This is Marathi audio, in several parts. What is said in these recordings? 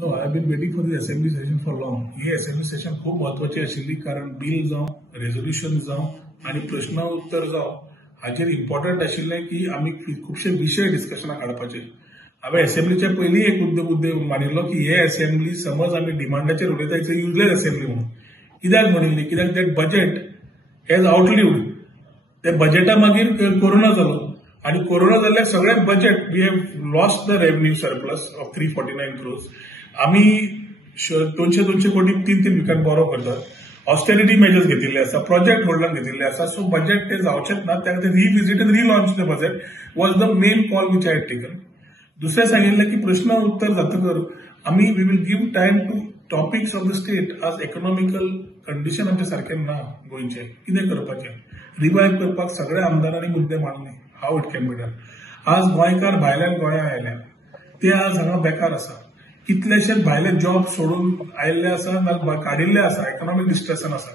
No, I have been waiting for the assembly session for long. He assembly session खूप महत्वाची आशिल्ली कारण बिल जावं रेझोल्युशन जावं आणि प्रश्न उत्तर जावं हाचेर इम्पॉर्टंट आशिल्लें की आमी खुबशे विशय डिस्कशनाक हाडपाचे. हांवें असेंब्लीच्या पयलीं एक मुद्दे मानिल्लो की हे असेंब्ली समज आमी डिमांडाचेर उलयता इट्स युजलेस असेंब्ली म्हणून. कित्याक म्हणिल्ली कित्याक दॅट बजेट हॅज आउटलिव्ड. त्या बजेटा मागीर कोरोना जालो आणि कोरोना जाल्ल्याक सगळ्यात budget we have lost the revenue surplus of 349 crores. आम्ही 200 कोटी 3 विकान बॉरो करतात. ऑस्टेरिटी मेजर्स घेतिल्ले आसा, प्रोजेक्ट होल्डान घेतिल्ले आसा. सो बजेट ते जावचेच ना. त्या खातीर revisit and relaunch the budget was the main call which I had taken. दुसरें सांगिल्लें की प्रश्न उत्तर जातकर आमी we will give time to topics of the state. आज इकॉनॉमिकल कंडिशन आमचे सारकें ना गोंयचे. कितें करपाचें रिवायव करपाक सगळ्या आमदारांनी मुद्दे मांडले. How it can be done. आज गोंयकार भायल्यान गोंया आयल्या ते आज हांगा बेकार आसा. कितलेशेच भायले जॉब सोडून आयिल्ले आसा ना काडिल्ले आसा. इकॉनॉमिक डिस्ट्रेसान आसा.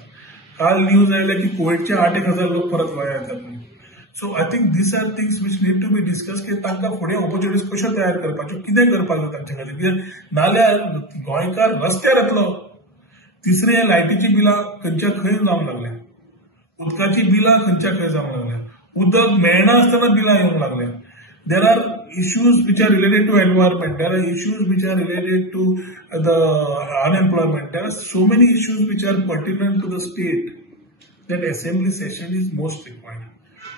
काल न्यूज आयले की कोविडचे 8,000 लोक परत गोंया येतात म्हणून. So I think these are things which need to be discuss की तांकां फुडें ऑपॉर्च्युनिटीज कश्यो तयार करपाच्यो कितें करपाचो तांचे खातीर. कित्याक नाल्यार गोंयकार रस्त्यार येतलो. तिसरें लायटीची बिलां खंयच्या खंय जावंक लागल्या. उदकाची बिलां खंयच्या खंय जावंक लागल्या. उदक मेळना आसतना बिलां येवंक लागल्या. There are issues which are related to environment. There are issues which are related to the unemployment. There are so many issues which are pertinent to the state that assembly session is most required.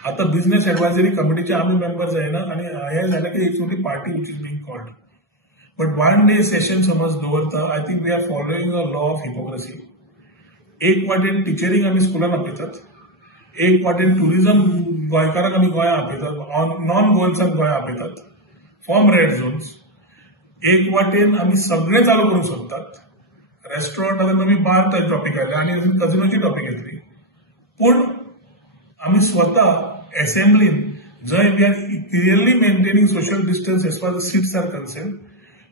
आता बिझनेस ऍडवायझरी कमिटीचे आम्ही मेंबर्स आहे ना आणि हे झालं की it's only party which is being called. But one day session समज दवरता I think we are following a law of hypocrisy. एक वाटेन टिचरींग आम्ही स्कुलान आपयतात. एक वाटेन टुरिझम गोंयकारांक आमी गोंया आपयतात. नॉन गोवन्सांक गोंया आपयतात फ्रॉम रेड झोन्स. एक वाटेन आमी सगळें चालू करूंक सोदतात. रेस्टॉरंट आतां नवी बार टॉपीक आयल्या आनी कजिनोची टॉपीक येतली. पूण आमी स्वता असेंब्लीन जंय we are clearly maintaining social distance as far the seats are concern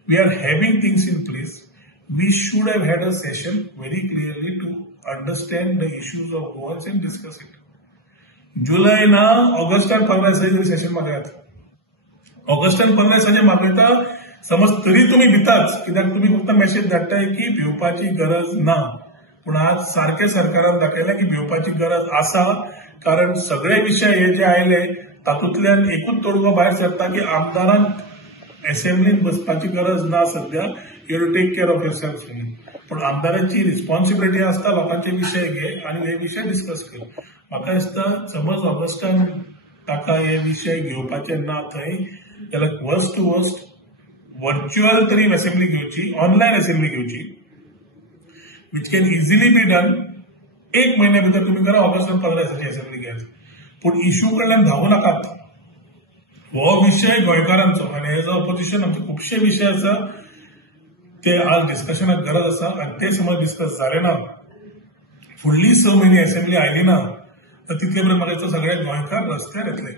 we are having things in place. We should have had a session very clearly to understand the issues of Goans and discuss it. जुलै ना ऑगस्टान 15 दिसांनी सेशन मागयात. ऑगस्टान 15 दिसांचे मागयता समज तरी तुम्ही भिताच कित्याक तुम्ही फक्त मेसेज धाडटाय की भिवपाची गरज ना. पूण आज सारखे सरकारान दाखयला की भिवपाची गरज आसा. कारण सगळे विषय हे जे आयले तातूंतल्यान एकूच तोडगो भायर सरता की आमदारांक असेंब्लीन बसपाची गरज ना सध्या. You to take care of yourself. पण आमदारांची रिस्पॉन्सिबिलिटी आसता लोकांचे विषय घे आणि हे विषय डिस्कस कर. म्हाका दिसता समज ऑगस्टान ताका हे विषय घेवपाचे ना थंय जाल्यार वर्स्ट टू वर्स्ट व्हर्च्युअल तरी असेंब्ली घेवची. ऑनलायन असेंब्ली घेवची which can easily be done. एक महिन्या भितर तुम्ही करा. ऑगस्टान 15 दिसांची असेंब्ली घेयात. पूण इश्यू कडल्यान धांवू नाकात. हो विषय गोंयकारांचो आणि एज अ ऑपोजिशन आमचे खुबशे विषय आसा ते आज डिस्कशनाक गरज आसा. आणि ते समज डिस्कस जाले ना फुडली 6 म्हयने असेंब्ली आयली ना तर तितले पर्यंत म्हाका सगळे गोंयकार रस्त्यार येतले.